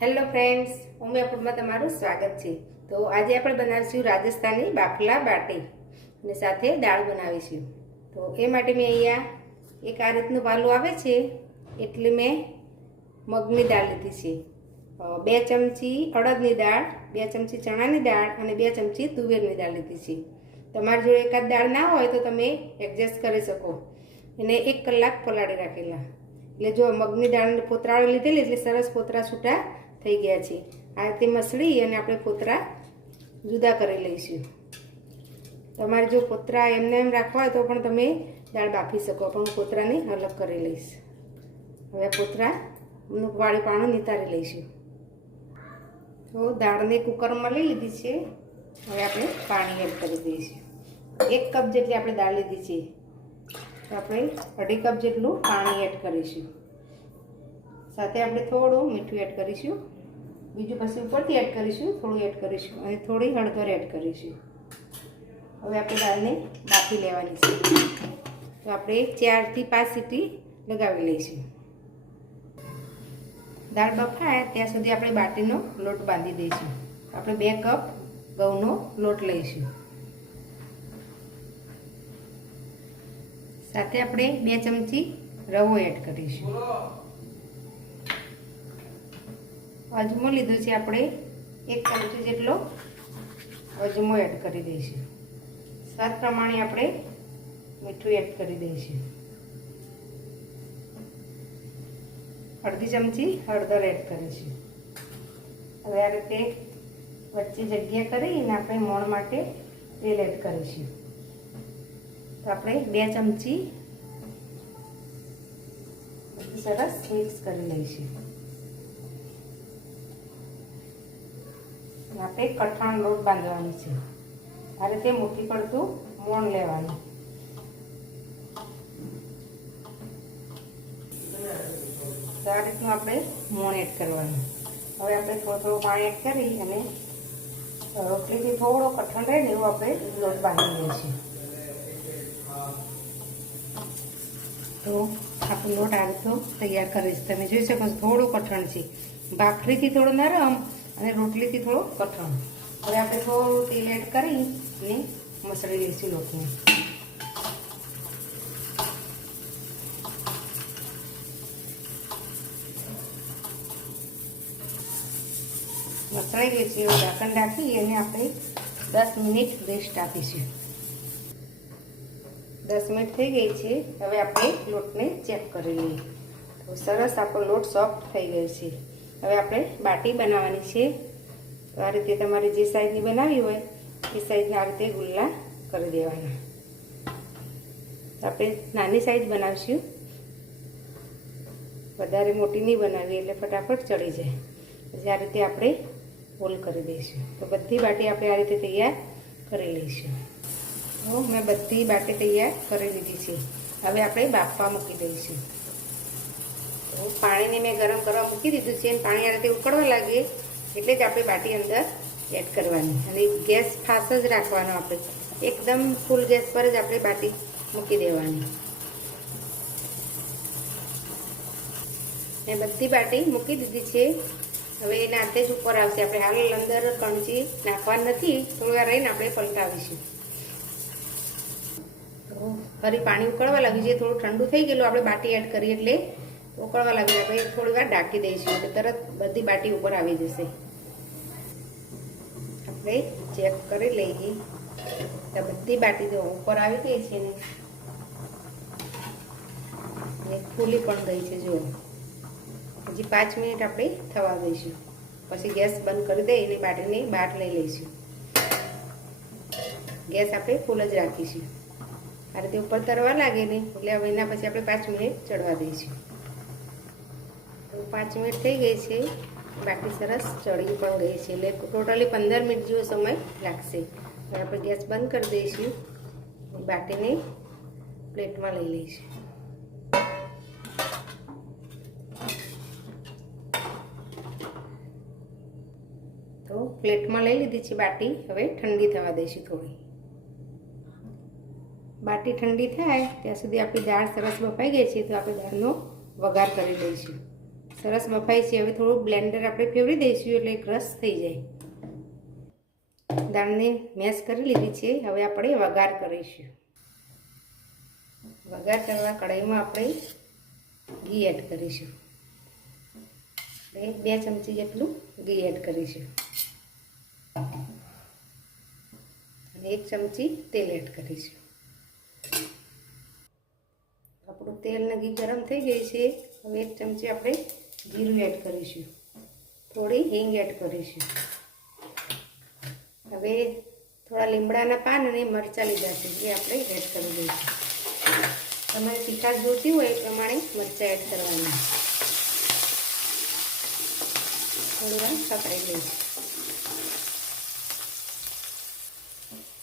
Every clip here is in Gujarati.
હેલો ફ્રેન્ડ્સ, ઉમિયાપુરમાં તમારું સ્વાગત છે। તો આજે આપણે બનાવીશું રાજસ્થાની બાફલા બાટી અને સાથે દાળ બનાવીશું। તો એ માટે મેં અહીંયા એક આ રીતનું પાલું આવે છે એટલે મેં મગની દાળ લીધી છે। 2 ચમચી અડદની દાળ, 2 ચમચી ચણાની દાળ અને 2 ચમચી તુવેરની દાળ લીધી છે। તમારી જોડે એકાદ દાળ ના હોય તો તમે એડજસ્ટ કરી શકો। એને 1 કલાક પલાળી રાખેલા। એટલે જો મગની દાળને પોતરાળી લીધેલી એટલે સરસ પોતરા છૂટા થઈ ગયા છે। આ રીતે મસળી અને આપણે પોતરા જુદા કરી લઈશું। તમારે જો પોતરા એમને એમ રાખવા હોય તો પણ તમે દાળ બાફી શકો, પણ હું પોતરાને અલગ કરી લઈશ। હવે પોતરાનું વાળી પાણી નિતારી લઈશું। તો દાળને કુકરમાં લઈ લીધી છે। હવે આપણે પાણી એડ કરી દઈશું। 1 કપ જેટલી આપણે દાળ લીધી છે તો આપણે 2.5 કપ જેટલું પાણી એડ કરીશું। સાથે આપણે થોડું મીઠું એડ કરીશું, બીજું પછી ઉપરથી એડ કરીશું, થોડું એડ કરીશું અને થોડી હળદર એડ કરીશું। હવે આપણે દાળને બાફી લેવાની છે। તો આપણે 4 થી 5 સીટી લગાવી લઈશું। દાળ બફાય ત્યાં સુધી આપણે બાટીનો લોટ બાંધી દઈશું। આપણે 2 કપ ઘઉંનો લોટ લઈશું। સાથે આપણે 2 ચમચી રવો એડ કરીશું। અજમો લીધો છે આપણે 1 ચમચી જેટલો અજમો એડ કરી દઈશું। સ્વાદ પ્રમાણે આપણે મીઠું એડ કરી દઈશું। અડધી ચમચી હળદર એડ કરીશું। હવે આ રીતે વચ્ચે જગ્યા કરીને આપણે મોણ માટે તેલ એડ કરીશું। તો આપણે 2 ચમચી સરસ મિક્સ કરી લઈશું। આપણે કઠણ લોટ બાંધવાની છે। આ રીતે મુઠ્ઠી પડતું મોણ લેવાનું। તો આ રીતનું આપણે મોણ એડ કરવાનું। હવે આપણે થોડું પાણી એડ કરી અને રોટલીથી થોડો કઠણ રહે ને એવું આપણે લોટ બાંધી લઈશું। તો આપણો લોટ આ રીતનો તૈયાર કરીશ। તમે જોઈ શકો છો થોડું કઠણ છે, ભાખરીથી થોડો નરમ અને રોટલીથી થોડો કઠણ। હવે આપણે થોડું તેલ એડ કરી અને મસળી લઈશું લોટને। મસળાઈ ગઈ છે એવું ઢાંકણ ઢાંકી અને આપણે 10 મિનિટ રેસ્ટ આપીશું। 10 મિનિટ થઈ ગઈ છે। હવે આપણે લોટને ચેક કરી લઈએ। તો સરસ આપણો લોટ સોફ્ટ થઈ ગયો છે। હવે આપણે બાટી બનાવવાની છે। તો આ રીતે તમારે જે સાઈઝની બનાવી હોય એ સાઈઝના આ રીતે ગુલ્લા કરી દેવાના। તો આપણે નાની સાઈઝ બનાવીશું, વધારે મોટી નહીં બનાવી એટલે ફટાફટ ચડી જાય। પછી આ રીતે આપણે હોલ કરી દઈશું। તો બધી બાટી આપણે આ રીતે તૈયાર કરી લઈશું। તો મેં બધી બાટી તૈયાર કરી લીધી છે। હવે આપણે બાફવા મૂકી દઈશું। તો પાણીને મેં ગરમ કરવા મૂકી દીધું છે અને પાણી આ રીતે ઉકળવા લાગે એટલે જ આપણે બાટી અંદર એડ કરવાની અને ગેસ ફાસ્ટ જ રાખવાનો। આપણે એકદમ ફૂલ ગેસ પર જ આપણે બાટી મૂકી દેવાની। મેં બધી બાટી મૂકી દીધી છે। હવે એ નાતે જ ઉપર આવશે। આપણે હાલ અંદર કણચી નાખવાની નથી, થોડી વાર રહીને આપણે પલટાવીશું। તો ફરી પાણી ઉકળવા લાગ્યું છે, થોડું ઠંડુ થઈ ગયેલું આપણે બાટી એડ કરી એટલે ઉકળવા લાગ્યું। આપણે થોડી વાર ઢાંકી દઈશું એટલે તરત બધી બાટી ઉપર આવી જશે। આપણે ચેક કરી લઈએ તો બધી બાટી જો ઉપર આવી ગઈ છે ને ફૂલી પણ ગઈ છે। જો હજી 5 મિનિટ આપણે થવા દઈશું, પછી ગેસ બંધ કરી દઈ અને બાટીને બહાર લઈ લઈશું। ગેસ આપણે ફૂલ જ રાખીશું। આ રીતે ઉપર તરવા લાગે ને એટલે હવે એના પછી આપણે 5 મિનિટ ચડવા દઈશું। તો 5 મિનિટ થઈ ગઈ છે, બાટી સરસ ચડી પણ ગઈ છે એટલે ટોટલી 15 મિનિટ જેવો સમય લાગશે। હવે આપણે ગેસ બંધ કરી દઈશું, બાટીને પ્લેટમાં લઈ લઈશું। તો પ્લેટમાં લઈ લીધી છે બાટી। હવે ઠંડી થવા દઈશું થોડી। બાટી ઠંડી થાય ત્યાં સુધી આપણી દાળ સરસ બફાઈ ગઈ છે। તો આપણે દાળનો વઘાર કરી દઈશું। સરસ બફાય છે. હવે થોડું બ્લેન્ડર આપણે ફેરવી દઈશું એટલે એક રસ થઈ જાય. દાળને મેશ કરી લીધી છે. હવે આપણે વઘાર કરીશું. વઘાર કરવા કઢાઈમાં આપણે ઘી એડ કરીશું. 2 ચમચી જેટલું ઘી એડ કરીશું અને 1 ચમચી તેલ એડ કરીશું. આપણું તેલ ને ઘી ગરમ થઈ ગઈ છે. હવે 1 ચમચી આપણે જીરું એડ કરીશું. થોડી હિંગ એડ કરીશું. હવે થોડા લીમડાના પાન અને મરચાં લીધા છે એ આપણે એડ કરી દઈશું. તમારે તીખાશ જોઈતી હોય એ પ્રમાણે મરચાં એડ કરવાના. થોડી વાર સકરાઈ દઈશું.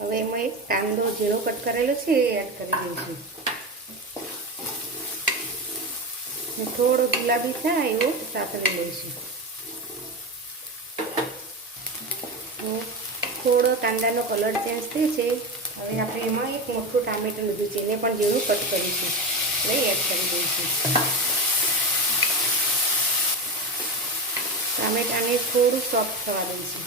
હવે એમાં એક કાંદો ઝીણો કટ કરેલો છે એ એડ કરી દઈશું. થોડો ગુલાબી થાય એવો સાતળી લઈશું. થોડો કાંદાનો કલર ચેન્જ થાય છે. હવે આપણે એમાં એક મોટું ટામેટું લીધું છે એને પણ ઝીણું કટ કરીશું એટલે એડ કરી દઈશું. ટામેટાને થોડું સોફ્ટ થવા દઈશું.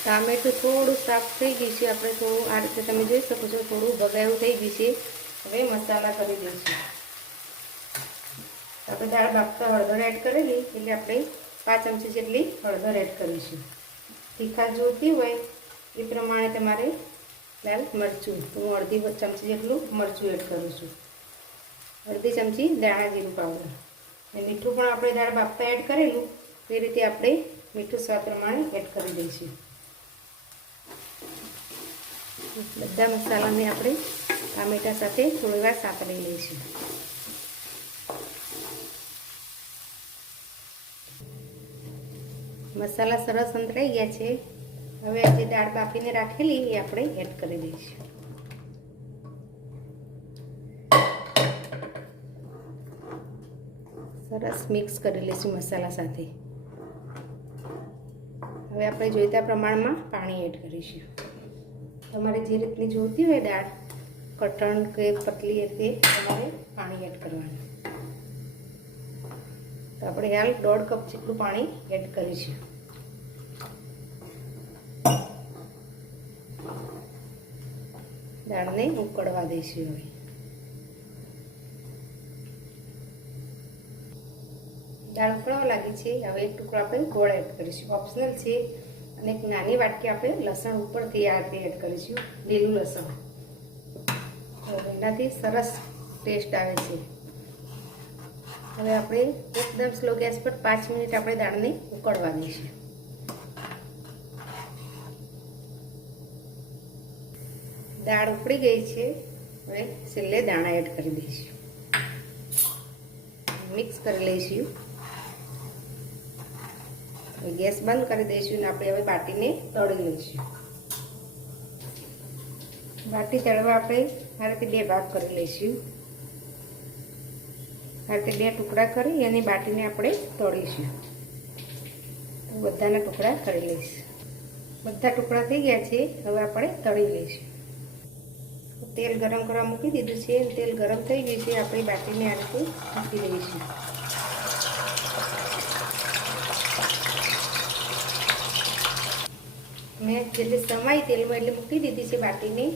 ટામેટું થોડું સાફ થઈ ગયું છે. આપણે થોડું આ રીતે તમે જોઈ શકો છો થોડું ભગાયું થઈ ગયું છે. હવે મસાલા કરી દઈશું. આપણે દાળ બાફતા હળદર એડ કરેલી એટલે આપણે 5 ચમચી જેટલી હળદર એડ કરીશું. તીખા જોઈતી હોય એ પ્રમાણે તમારે લાલ મરચું તો હું અડધી ચમચી જેટલું મરચું એડ કરું છું. અડધી ચમચી ધાણા જીરું પાવડર અને મીઠું પણ આપણે દાળ બાફતા એડ કરેલું એ રીતે આપણે મીઠું સ્વાદ પ્રમાણે એડ કરી દઈશું. બધા મસાલાને આપણે ટામેટા સાથે થોડી વાર સાતળી લઈશું. મસાલા સરસ સંતળાઈ ગયા છે. હવે જે દાળ બાફીને રાખેલી એ આપણે એડ કરી દઈશું. સરસ મિક્સ કરી લઈશું મસાલા સાથે. હવે આપણે જોઈતા પ્રમાણમાં પાણી એડ કરીશું. તમારે જે રીતની જોઈતી હોય દાળ કઠણ કે પતલી રીતે તમારે પાણી એડ કરવાનું. તો આપણે હાલ 1.5 કપ જેટલું પાણી એડ કરીશું. દાળને ઉકળવા દઈશું. હવે દાળ ઉકળવા લાગી છે. હવે એક ટુકડો આપણે ગોળ એડ કરીશું. ઓપ્શનલ છે. અને એક નાની વાટકી આપણે લસણ ઉપરથી આ રીતે એડ કરીશું. લીલું લસણ એનાથી સરસ ટેસ્ટ આવે છે. હવે આપણે એકદમ સ્લો ગેસ પર 5 મિનિટ આપણે દાળને ઉકળવા દઈશું. દાળ ઉકળી ગઈ છે. હવે છેલ્લે દાણા એડ કરી દઈશું. મિક્સ કરી લઈશું. ગેસ બંધ કરી દઈશું અને આપણે હવે બાટીને તળી લઈશું. બાટી તળવા આપણે આ રીતે 2 ભાગ કરી લઈશું. આ રીતે 2 ટુકડા કરી અને બાટીને આપણે તળીશું. બધાના ટુકડા કરી લઈશું. બધા ટુકડા થઈ ગયા છે. હવે આપણે તળી લઈશું. તેલ ગરમ કરવા મૂકી દીધું છે. તેલ ગરમ થઈ ગયું છે. આપણે બાટીને આ રીતે મૂકી દઈશું. મેં જેટલી સમાઈ તેલમાં એટલે મૂકી દીધી છે બાટીને.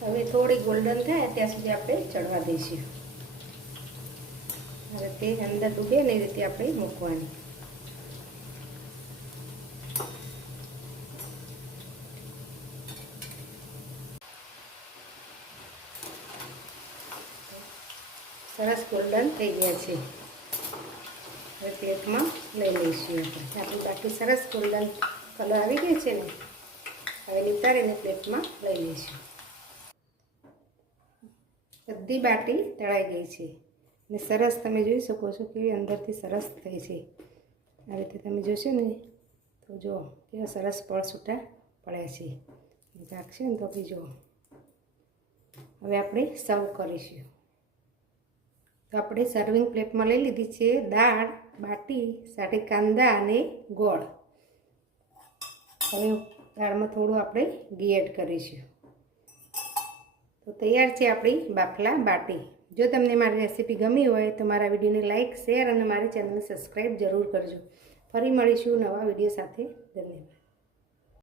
હવે થોડી ગોલ્ડન થાય ત્યાં સુધી આપણે ચડવા દઈશું. હવે તે અંદર ડૂબે ને એ રીતે આપણે મૂકવાની. સરસ ગોલ્ડન થઈ ગયા છે. હવે પ્લેટમાં લઈ લઈશું. આપણી બાટી સરસ ગોલ્ડન કલર આવી ગયો છે ને. હવે નિતારીને પ્લેટમાં લઈ લઈશું. બધી બાટી તળાઈ ગઈ છે ને સરસ તમે જોઈ શકો છો કેવી અંદરથી સરસ થઈ છે. આ રીતે તમે જોશો ને તો જો કેવા સરસ પળ છૂટા પડ્યા છે. ચાખશે ને તો બી જો. હવે આપણે સર્વ કરીશું. તો આપણે સર્વિંગ પ્લેટમાં લઈ લીધી છે દાળ બાટી સાથે કાંદા અને ગોળ. હવે દાળમાં થોડું આપણે ઘી એડ કરીશું. તો તૈયાર છે આપણી બાફલા બાટી. જો તમને મારી રેસીપી ગમી હોય તો મારા વિડીયોને લાઇક શેર અને મારી ચેનલને સબસ્ક્રાઈબ જરૂર કરજો. ફરી મળીશું નવા વિડીયો સાથે. ધન્યવાદ.